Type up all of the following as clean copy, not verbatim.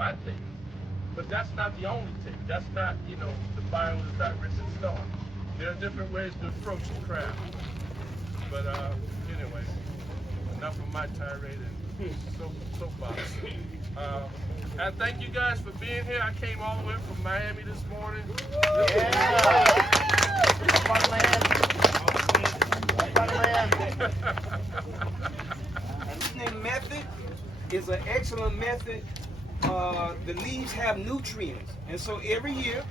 my tape. But that's not the only tape. That's not, you know, the Bible is not written in stone. There are different ways to approach the craft. But anyway, enough of my tirade and soapbox. And thank you guys for being here. I came all the way from Miami this morning. And this method is an excellent method. The leaves have nutrients, and so every year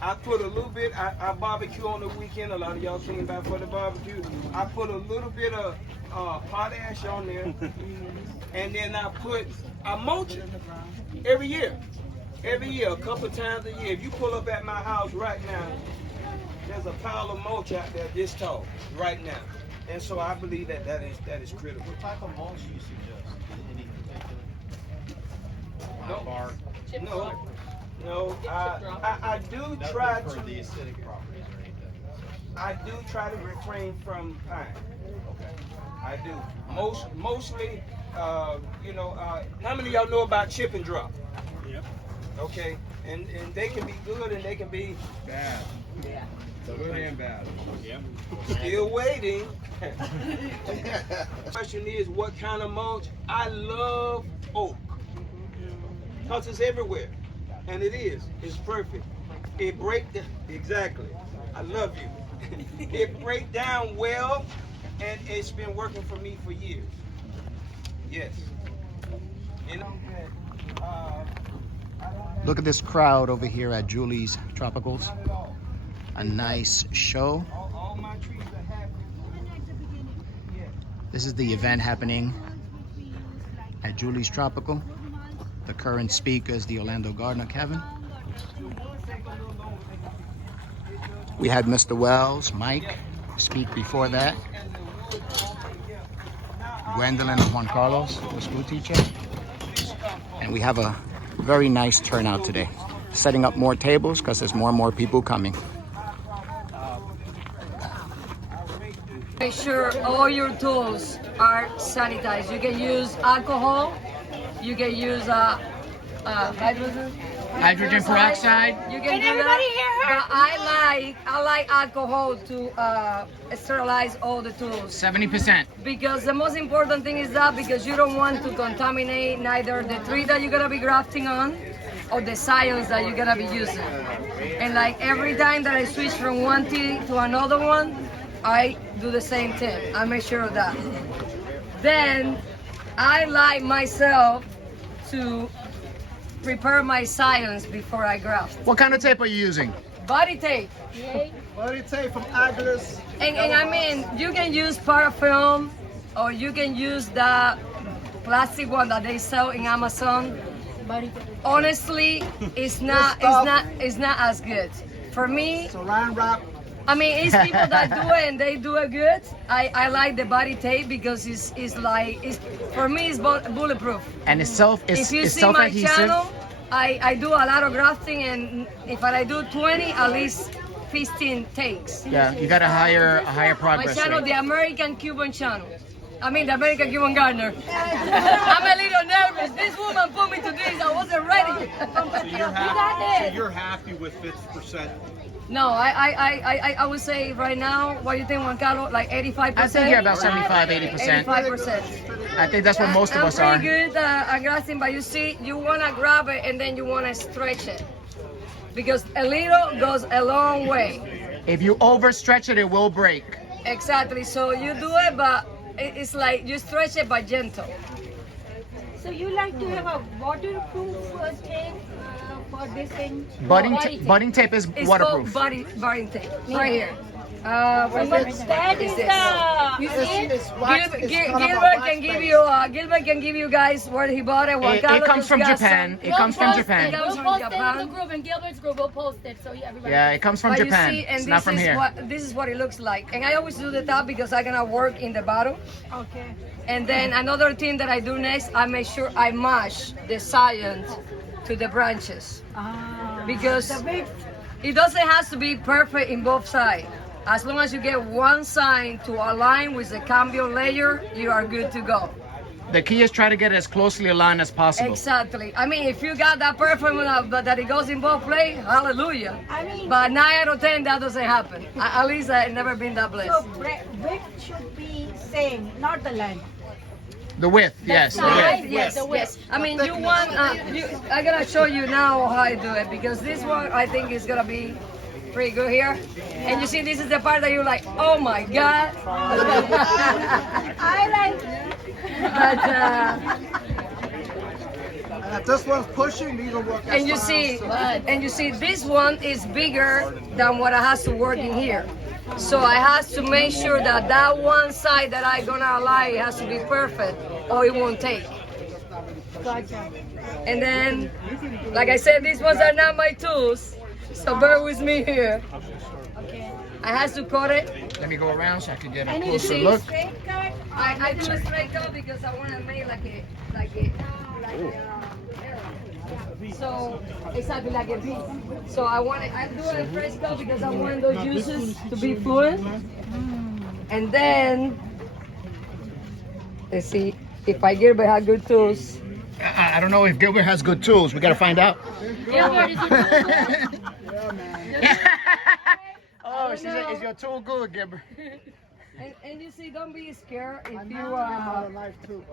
I put a little bit. I barbecue on the weekend. A lot of y'all came by for the barbecue. I put a little bit of potash on there, and then I mulch it every year. Every year, a couple times a year. If you pull up at my house right now, there's a pile of mulch out there this tall right now. And so I believe that is critical. What type of mulch do you suggest? Any particular? Bark? No. I do try for to. the acidic properties or anything. I do try to refrain from pine. Okay. I do. Mostly, you know, how many of y'all know about chip and drop? Yep. Okay, and they can be good and they can be Bad. Yeah. Good and bad. Yep. still waiting. Question is, what kind of mulch? I love oak because it's everywhere, and it is. It's perfect. It exactly. I love you. It breaks down well, and it's been working for me for years. Yes. And Look at this crowd over here at Julie's Tropicals. A nice show. all my trees are happy. This is the event happening at Julie's Tropical. The current speaker is the Orlando Gardener, Kevin. We had Mr. Wells, Mike, speak before that. Gwendolyn and Juan Carlos, the school teacher. And we have a very nice turnout today. Setting up more tables because there's more and more people coming. Make sure all your tools are sanitized. You can use alcohol. You can use Hydrogen peroxide. You can do that. But I like alcohol to sterilize all the tools. 70%. Because the most important thing is that because you don't want to contaminate neither the tree that you're gonna be grafting on or the science that you're gonna be using. And like every time that I switch from one tree to another one, I do the same thing. I make sure of that. Then I like myself to prepare my science before I graft. What kind of tape are you using? Body tape. Body tape from Agnes. And I mean, you can use parafilm or you can use the plastic one that they sell in Amazon. Honestly, it's not as good. For me, Saran wrap. I mean, it's people that do it and they do it good. I like the body tape because for me it's bulletproof. And it's If you see my channel, I do a lot of grafting, and if I do 20, at least 15 takes. Yeah, you got a higher progress My channel, rate. the American Cuban channel. I mean, the American Cuban Gardener. I'm a little nervous. This woman put me to this. I wasn't ready. So you're happy with 50%? No, I would say right now, what do you think, Juan Carlos? Like 85%? I think you're about 75, 80%. 85%. I think that's what most of us I'm are. pretty good at grafting, but you see, you want to grab it and then you want to stretch it. Because a little goes a long way. If you overstretch it, it will break. Exactly, so you do it, but it's like you stretch it but gentle. So you like to have a waterproof tape for this thing? Budding tape is It's waterproof. called body tape, right here. That is Gilbert can give you guys where he bought it. It comes from Japan. It comes from Japan. It comes We'll from post it in Japan. the group, in Gilbert's group, we'll post it so everybody. Yeah, it comes from But Japan. You see, and It's not from here. This is what it looks like. And I always do the top because I'm gonna work in the bottom. Okay. And then another thing that I do next, I make sure I mash the science to the branches. Because it doesn't have to be perfect in both sides. As long as you get one side to align with the cambio layer, you are good to go. the key is try to get it as closely aligned as possible. Exactly. I mean, if you got that perfect one, but that it goes in both places, hallelujah. I mean, But 9 out of 10, that doesn't happen. At least I've never been that blessed. so width should be same, not the length. The width, yes. The width. Right? Yes. I mean, you want. I'm gonna show you now how I do it because this one I think is gonna be pretty good here. And you see, this is the part that you're like, oh my god. I like it. But If this one's pushing, these will work. and you see, this one is bigger than what I have to work in here. So I have to make sure that that one side that I'm gonna align has to be perfect, or it won't take. Gotcha. And then, like I said, these ones are not my tools, so bear with me here. Okay. I have to cut it. Let me go around so I can get a And you closer see look. straight cut? I do a straight cut because I want to make like a so exactly like a piece. So I do a fresh cut because I want those juices to be fluid. And then let's see if I Gilbert have good tools. I don't know if Gilbert has good tools. We gotta find out. Gilbert, is your tool Oh, she said, is your tool good, Gilbert? And you see, don't be scared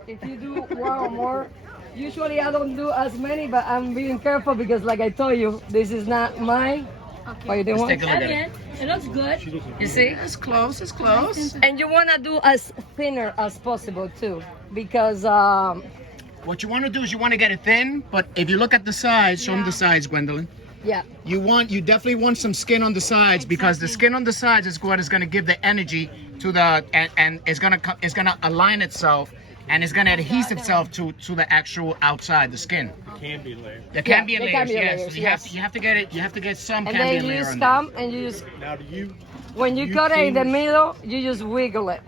if you do one or more. Usually I don't do as many, but I'm being careful because, like I told you, this is not mine. Okay. But you don't Let's want. take a look at it. It looks good. You see, It's close, it's close. and you want to do as thinner as possible too, because What you want to do is you want to get it thin, but if you look at the sides, show them the sides, Gwendolyn. yeah, You definitely want some skin on the sides because the skin on the sides is what is going to give the energy to the and it's gonna align itself and it's gonna adhere itself to the actual outside, the skin. Can be layer. There can be there layers, can be yes. layers, So yes. you have to get it. You have to get some and can be then you layer use on there. thumb and you just Now, do you when you cut it in the middle, you just wiggle it.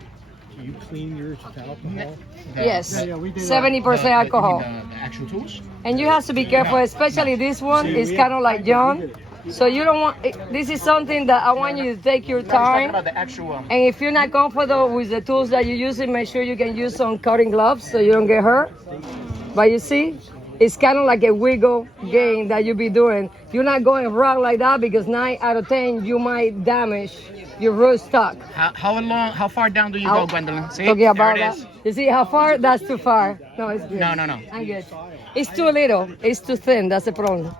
clean yours with alcohol? Yes, we do that. 70% alcohol. The actual tools. And you have to be careful, especially this one is kind of like young. So you don't want, this is something that I want you to take your No, he's talking time. about the actual. And if you're not comfortable with the tools that you're using, make sure you can use some cutting gloves so you don't get hurt. But you see, it's kind of like a wiggle game that you be doing. You're not going wrong like that because 9 out of 10, you might damage your root stock. How far down do you go, Gwendolyn? See, Talking about there it that. is. You see how far? That's too far. No, it's good. No. I'm good. It's too little. It's too thin. That's the problem.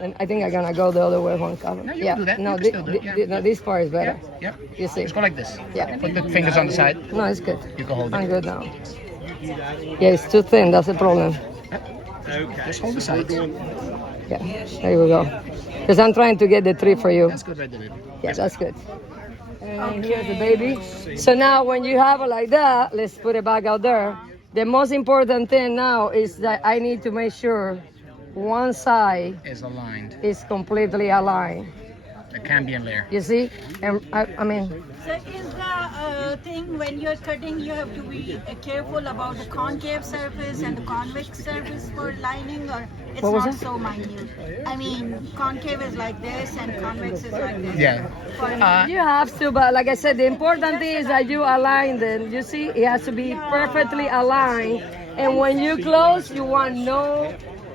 And I think I'm gonna go the other way one cover. No, you can do that. No, You can still do it, yeah. no, this part is better. Yep. You see? Just go like this. Yeah. Put the fingers on the side. No, it's good. You can hold I'm it. good now. Yeah, it's too thin. That's the problem. Just hold the sides. Yeah. There we go. Because I'm trying to get the tree for you. That's good right there. Yeah, that's good. And here's the baby. So now when you have it like that, let's put it back out there. The most important thing now is that I need to make sure one side Is aligned. is completely aligned. The Cambion layer. You see? And I mean, So is the thing when you're cutting, you have to be careful about the concave surface and the convex surface for lining, or it's What was not that? so minute? I mean, concave is like this and convex is like this. Yeah. For you have to, but like I said, the important thing is that you align them. You see, it has to be perfectly aligned. And when you close, you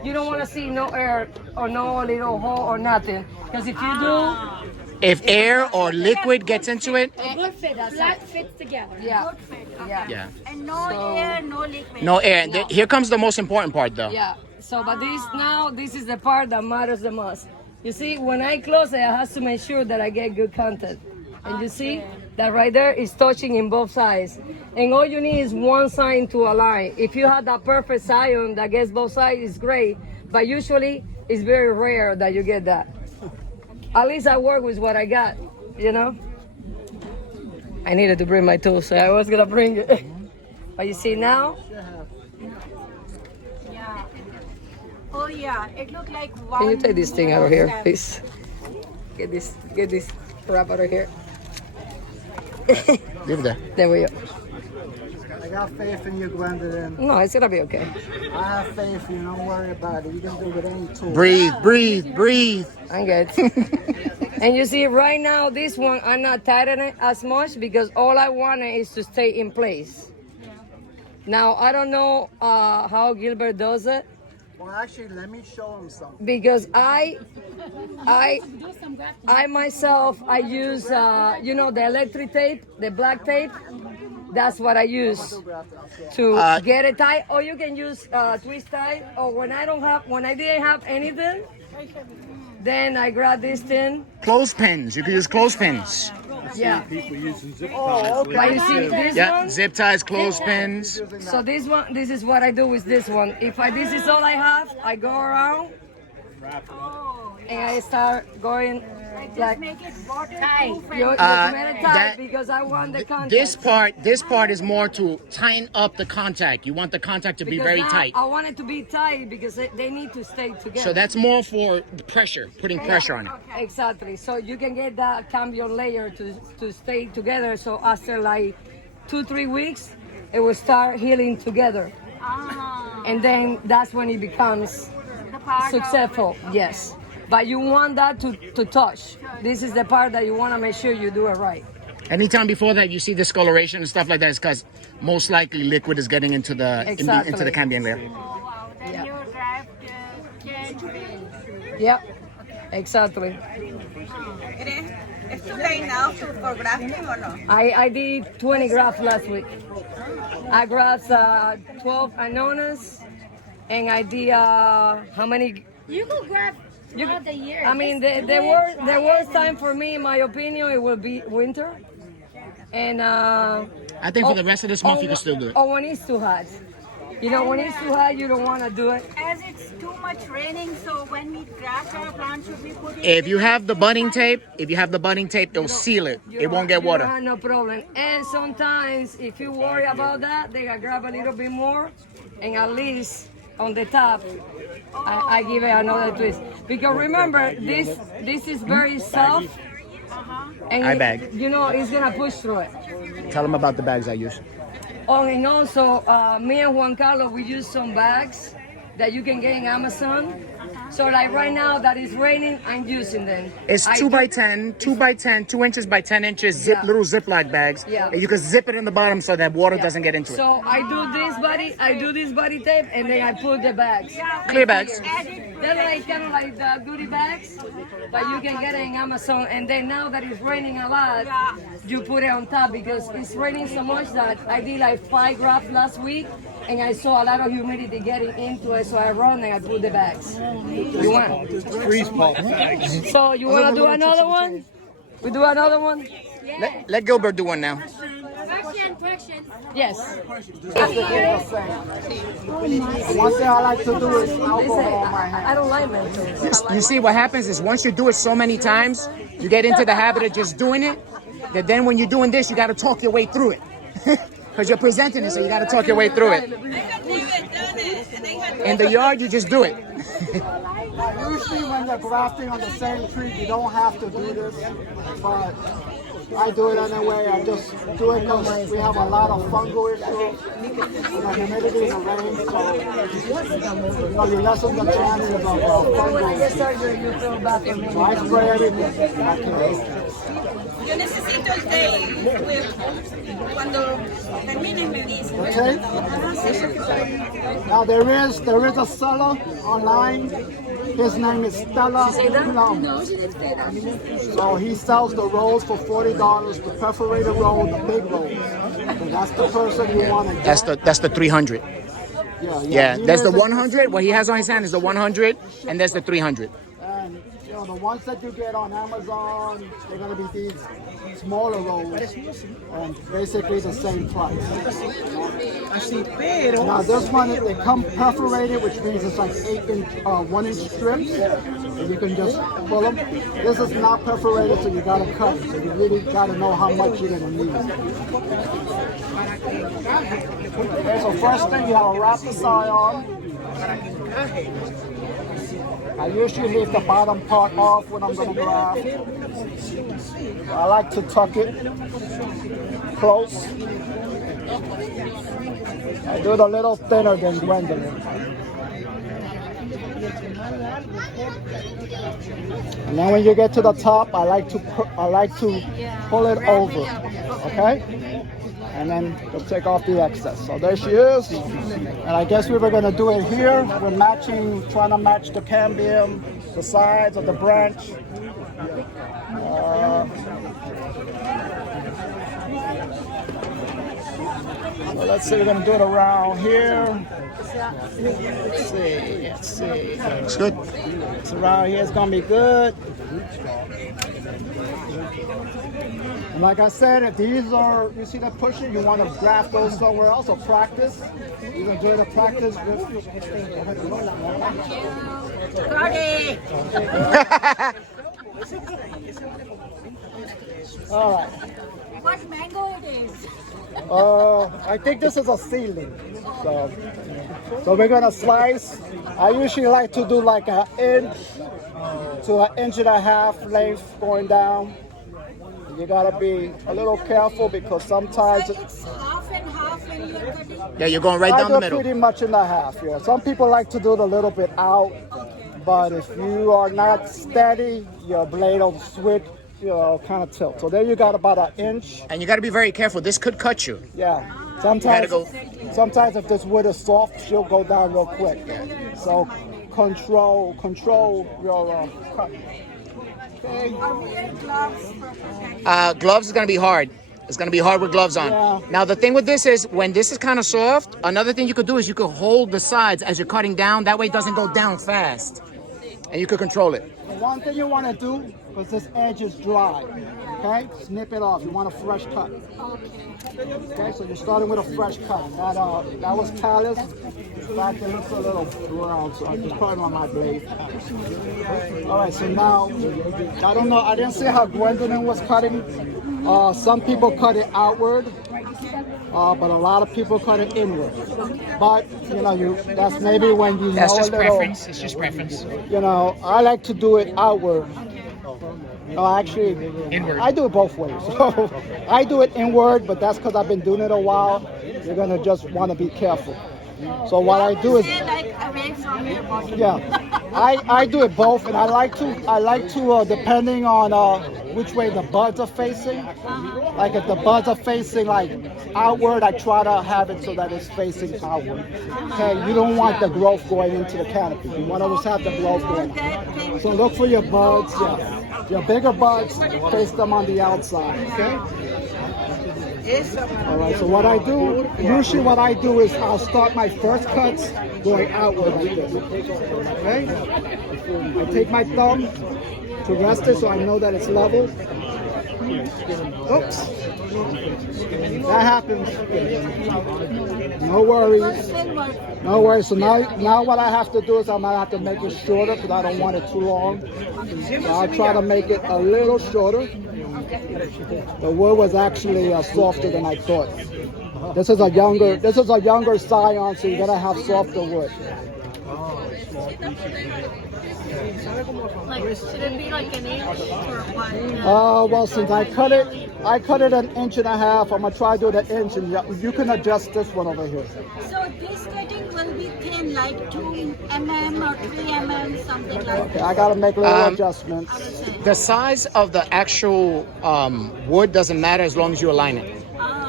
you don't want to see no air or no little hole or nothing. Because if you do, If air or liquid gets into it, good fit, flat fits together. yeah, Good fit. Okay. yeah. yeah. And no air, no liquid. No air. Here comes the most important part, though. Yeah. So, but this is the part that matters the most. You see, when I close it, I have to make sure that I get good contact. And you see that right there is touching in both sides. And all you need is one side to align. If you have that perfect iron that gets both sides, it's great. But usually, it's very rare that you get that. At least I work with what I got, you know? I needed to bring my tools, so I was gonna bring it. But you see now, Yeah. Oh yeah, it looked like one. can you take this thing out of here, please? Get this wrap out of here. Leave it there. There we go. I got faith in you, Gwendolyn. No, it's gonna be okay. I have faith in you. Don't worry about it. You can do it with any tool. Breathe, breathe, breathe. I'm good. And you see, right now, this one, I'm not tightening it as much because all I want is to stay in place. Now, I don't know how Gilbert does it. Well, actually, let me show him something. Because I myself, I use, you know, the electric tape, the black tape. That's what I use to get it tight. Or you can use twist tie. Or when I didn't have anything, then I grab this thing. Clothespins. You can use clothespins. Yeah. People using zip Oh, okay. But you see this Yeah, one? zip ties, clothespins. So this is what I do with this one. If this is all I have, I go around and I start going like Make it waterproof. you Uh, made it tight that- because I want the contact. This part is more to tighten up the contact. You want the contact to be Because very now tight. I want it to be tight because they need to stay together. So that's more for the pressure, putting pressure on it. Exactly. So you can get that cambion layer to stay together. So after like 2-3 weeks, it will start healing together, and then that's when it becomes successful. Yes. But you want that to touch. This is the part that you want to make sure you do it right. Anytime before that you see discoloration and stuff like that, it's because most likely liquid is getting into the Exactly. into the cambion layer. Oh, wow. Then Yeah. your graft can fail. Yep. Exactly. It's too late now for grafting or no? I did 20 grafts last week. I grafted 12 anonas, and I did how many? You could graft throughout the year. I mean, the worst time for me, in my opinion, it will be winter. And I think for the rest of this month you can still do it. Or when it's too hot. You know, when it's too hot, you don't want to do it. As it's too much raining, so when we graft our plant, should we put it? If you have the budding tape, it'll seal it. It won't get You water. don't have no problem. And sometimes, if you worry about that, they can grab a little bit more, and at least on the top, I give it another twist. Because remember, this is very soft, and Eye bag. you know it's gonna push through it. Tell them about the bags I use. Oh, and also, me and Juan Carlos, we use some bags that you can get in Amazon. So like right now that it's raining, I'm using them. It's 2 by 10, 2 by 10, 2 inches by 10 inches, Yeah. little Ziploc bags. Yeah. And you can zip it in the bottom so that water doesn't get into it. So I do this body tape, and then I put the bags. Clear bags. They're like kind of like the goodie bags, but you can get it in Amazon. And then now that it's raining a lot, you put it on top because it's raining so much that I did like 5 grafts last week, and I saw a lot of humidity getting into it, so I run and I put the bags. You want? freeze pulp bags. So you want to do another one? We do another one? Let Gilbert do one now. Yes. One thing I like to do is alcohol on my hands. I don't like mentos. You see what happens is once you do it so many times, you get into the habit of just doing it, that then when you're doing this, you got to talk your way through it. Because you're presenting it, so you got to talk your way through it. In the yard, you just do it. Usually when they're grafting on the same tree, you don't have to do this, but I do it anyway. I just do it because we have a lot of fungal issues, humidity and rain, so you lessen the chances of When I get fungal. surgery, you feel bad for me. So I spray everything. Yo necesito el tape cuando termines me dices. Okay. Now there is a seller online. His name is Stella Plum. So he sells the rolls for $40, the perforated roll, the big rolls. So that's the person you want to get. That's the 300. Yeah, He there's the lives in- 100. What he has on his hand is the 100, and there's the 300. And the ones that you get on Amazon, they're gonna be these smaller rolls, and basically the same price. Now this one, they come perforated, which means it's like 1-inch strips, and you can just pull them. This is not perforated, so you gotta cut it. So you really gotta know how much you're gonna need. So first thing, you gotta wrap the scion. I usually leave the bottom part off when I'm going to graft. I like to tuck it close. I do it a little thinner than Gwendolyn. And then when you get to the top, I like to pull it over, okay? and then we'll take off the excess. So there she is. And I guess we were going to do it here. We're matching, trying to match the cambium, the sides of the branch. So let's see, we're going to do it around here. Let's see. It's good. It's around here, it's going to be good. And like I said, if these are, you see that pusher, you want to graft those somewhere else or practice. You can do it at practice with. Party! All right. What mango it is? I think this is a seedling. So we're gonna slice. I usually like to do like an inch to an inch and a half length going down. You gotta be a little careful because sometimes It's half and half when you're cutting. Yeah, you're going right down the I do middle. pretty much in the half. Yeah. Some people like to do it a little bit out, but if you are not steady, your blade will switch. Kind of tilt. So there you got about an inch. And you got to be very careful. This could cut you. Yeah. Gotta go. Sometimes if this wood is soft, she'll go down real quick. So control your cut. Okay. Are we wearing gloves for protection? Gloves is going to be hard. It's going to be hard with gloves on. Yeah. Now, the thing with this is when this is kind of soft, another thing you could do is you could hold the sides as you're cutting down. That way it doesn't go down fast. And you could control it. One thing you want to do, because this edge is dry, okay? Snip it off. You want a fresh cut. Okay, so you're starting with a fresh cut. That was callous. In fact, it looks a little brown, so I can put it on my blade. All right, so now, I don't know, I didn't see how Gwendolyn was cutting. Some people cut it outward, but a lot of people cut it inward. But, that's maybe when you That's know just a little. preference. It's just preference. I like to do it outward. No, actually, Inward. I do it both ways. So I do it inward, but that's because I've been doing it a while. You're gonna just want to be careful. So what I do is, Like away from your body. yeah, I do it both, and I like to depending on which way the buds are facing. Like if the buds are facing like outward, I try to have it so that it's facing outward. Okay, you don't want the growth going into the canopy. You want to always have the growth going. So look for your buds. Yeah. Your bigger buds, face them on the outside. Okay. All right, so what I do, usually what I do is I'll start my first cuts going outward like this, okay? I take my thumb to rest it so I know that it's level. Oops, that happens. No worries. No worries. So now what I have to do is I'm gonna have to make it shorter because I don't want it too long. So I'll try to make it a little shorter. The wood was actually softer than I thought. This is a younger scion, so you're gonna have softer wood. Like, should it be like an inch or what? Well, since I cut it an inch and a half. I'm gonna try to do it an inch, and you can adjust this one over here. So this cutting will be thin, like 2 mm or 3 mm, something like Okay, that. I gotta make little adjustments. The size of the actual wood doesn't matter as long as you align it.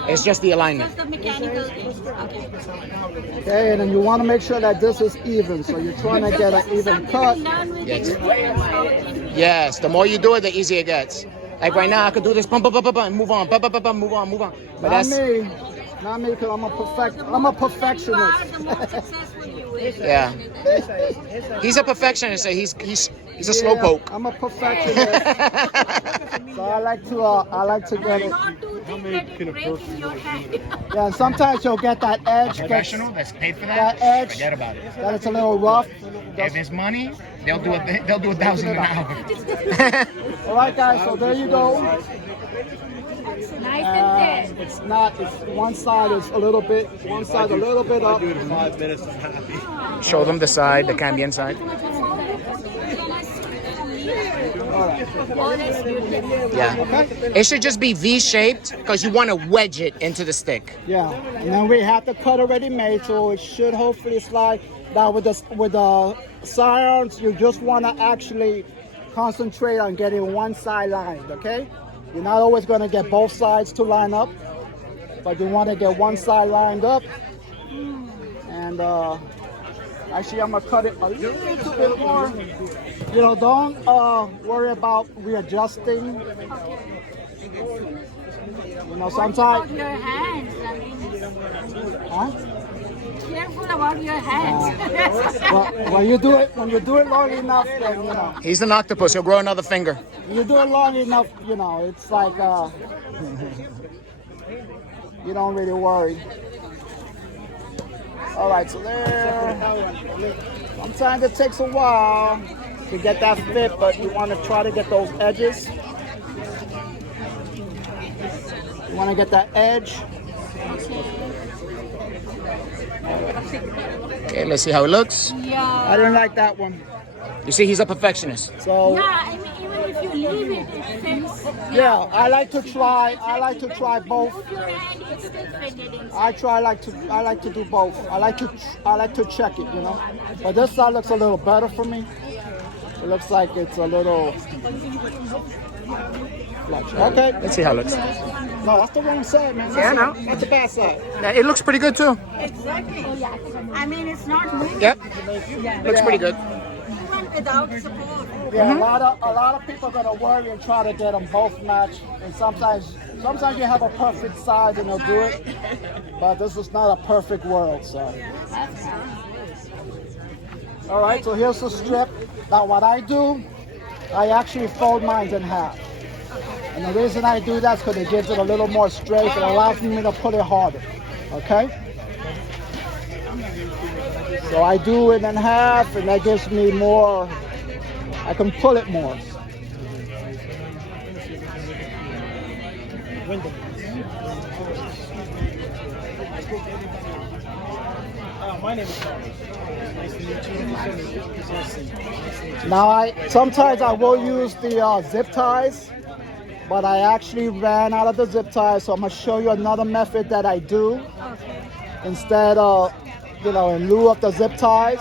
It's just the alignment. Just the mechanical things. Okay. Okay, and then you want to make sure that this is even, so you're trying to get an even cut. Yes. Yes, the more you do it, the easier it gets. Like right now, I could do this, bum, bum, bum, bum, bum, and move on, bum, bum, bum, bum, move on, move on. But Not me, because I'm a perfectionist. The more successful you is. Yeah. He's a perfectionist, so he's a slowpoke. I'm a perfectionist. So I like to get it. Not too thick that it breaks in your hand. Yeah, and sometimes you'll get that edge. Professional that's paid for That that, edge. forget about it. That it's a little rough. If it's money, they'll do it. They'll do 1,000 an hour. All right, guys. So there you go. Nice and thin. It's not. It's one side is a little bit. One side a little bit up. 5 minutes, I'm happy. Show them the side, the Cambian side. Yeah. It should just be V-shaped because you want to wedge it into the stick. Yeah, and then we have the cut already made, so it should hopefully slide. Now with the scions, you just want to actually concentrate on getting one side lined. Okay, you're not always going to get both sides to line up. but you want to get one side lined up. And actually, I'm gonna cut it a little bit more. You know, don't worry about readjusting. You know, sometimes. Your hands. I mean, Huh? careful about your hands. Well, when you do it long enough, then you know. He's an octopus. He'll grow another finger. When you do it long enough, you know, it's like you don't really worry. All right, so there. Sometimes it takes a while to get that fit, but you want to try to get those edges. You want to get that edge. Okay, let's see how it looks. Yeah. I didn't like that one. You see, he's a perfectionist. So Yeah, I mean, even if you leave it, it fits. yeah, I like to try both. Move your hand, it's still fitted inside. I like to do both. I like to check it, you know. But this side looks a little better for me. It looks like it's a little flush. Okay. Let's see how it looks. No, that's the wrong side, man. Yeah, I know. That's the bad side. Yeah, it looks pretty good too. Exactly. I mean, it's not moving. Yep. Looks pretty good. Even without support. Yeah, a lot of people are gonna worry and try to get them both matched, and sometimes you have a perfect size and they'll do it, but this is not a perfect world, so. All right, so here's the strip. Now what I do, I actually fold mine in half. And the reason I do that is because it gives it a little more strength and allows me to put it harder, okay? So I do it in half and that gives me more, I can pull it more. My name is Carlos. Nice to meet you. Now sometimes I will use the zip ties, but I actually ran out of the zip ties, so I'm gonna show you another method that I do instead of, you know, in lieu of the zip ties.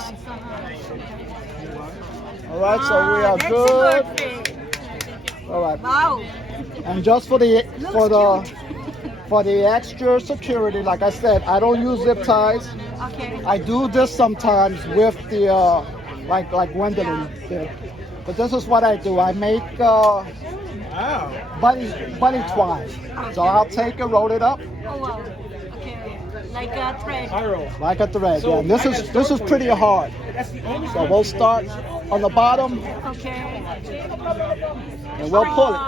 All right, so we are good. All right. Wow. And just for the extra security, like I said, I don't use zip ties. Okay. I do this sometimes with the like Gwendolyn did. But this is what I do. I make bunny twine. So I'll take it, roll it up. Oh wow. Okay. Like a thread. Like a thread. Yeah. And this is pretty hard. So we'll start on the bottom. Okay. And we'll pull it.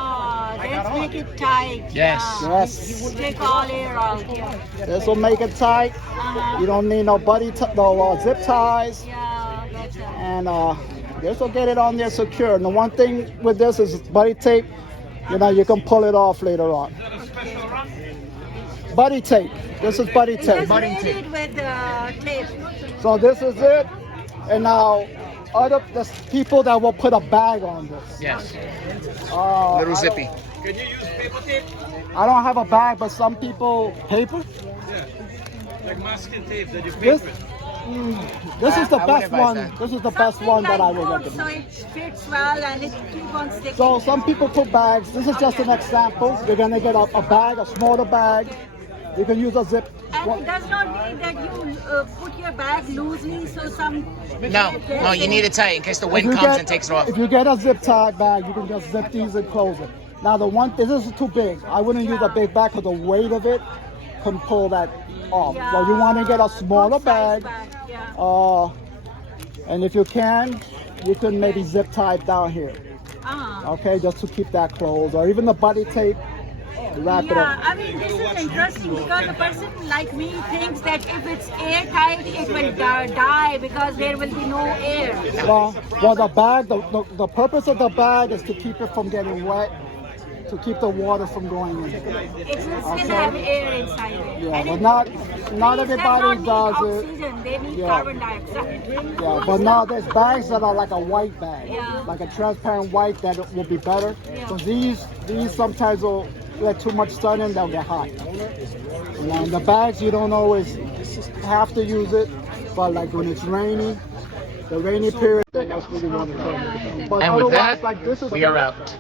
Let's make it tight. Yes. Yes. Take all air out. Yeah. This will make it tight. You don't need no zip ties. Yeah, that's it. And this will get it on there secure. And the one thing with this is buddy tape. You know, you can pull it off later on. Buddy tape. This is buddy tape. Buddy tape. With tape. So this is it. And now, there's people that will put a bag on this. Yes. Little zippy. Can you use paper tape? I don't have a bag, but some people paper. Yeah. Like masking tape that you paper. This is the I best wouldn't one. advise that. This is the best one that I would So recommend. it fits well and it keeps on sticking. So some people put bags. This is just an example. You're gonna get a bag, a smaller bag. You can use a zip. And it does not mean that you put your bag loosely, so some... No, you need it tight in case the wind comes and takes it off. If you get a zip tie bag, you can just zip these and close it. Now this is too big. I wouldn't use a big bag because the weight of it can pull that off. Yeah. So you want to get a smaller Good-sized bag. Yeah. And if you can maybe zip tie it down here. Uh-huh. Okay, just to keep that closed. Or even the buddy tape. Wrap it Yeah, up. I mean, this is interesting because a person like me thinks that if it's airtight, it will die because there will be no air. Well, the bag, the purpose of the bag is to keep it from getting wet, to keep the water from going in. It will still have air inside it. Yeah, And but it- not trees everybody need does it. oxygen, they need Yeah. carbon dioxide. Yeah, but now there's bags that are like a white bag, Yeah. like a transparent white that will be better. Yeah. So these sometimes will let too much sun in, they'll get hot. You know, and the bags you don't always have to use it, but like when it's rainy, the rainy period. That's really wonderful. But And with otherwise, that, like this is we are out.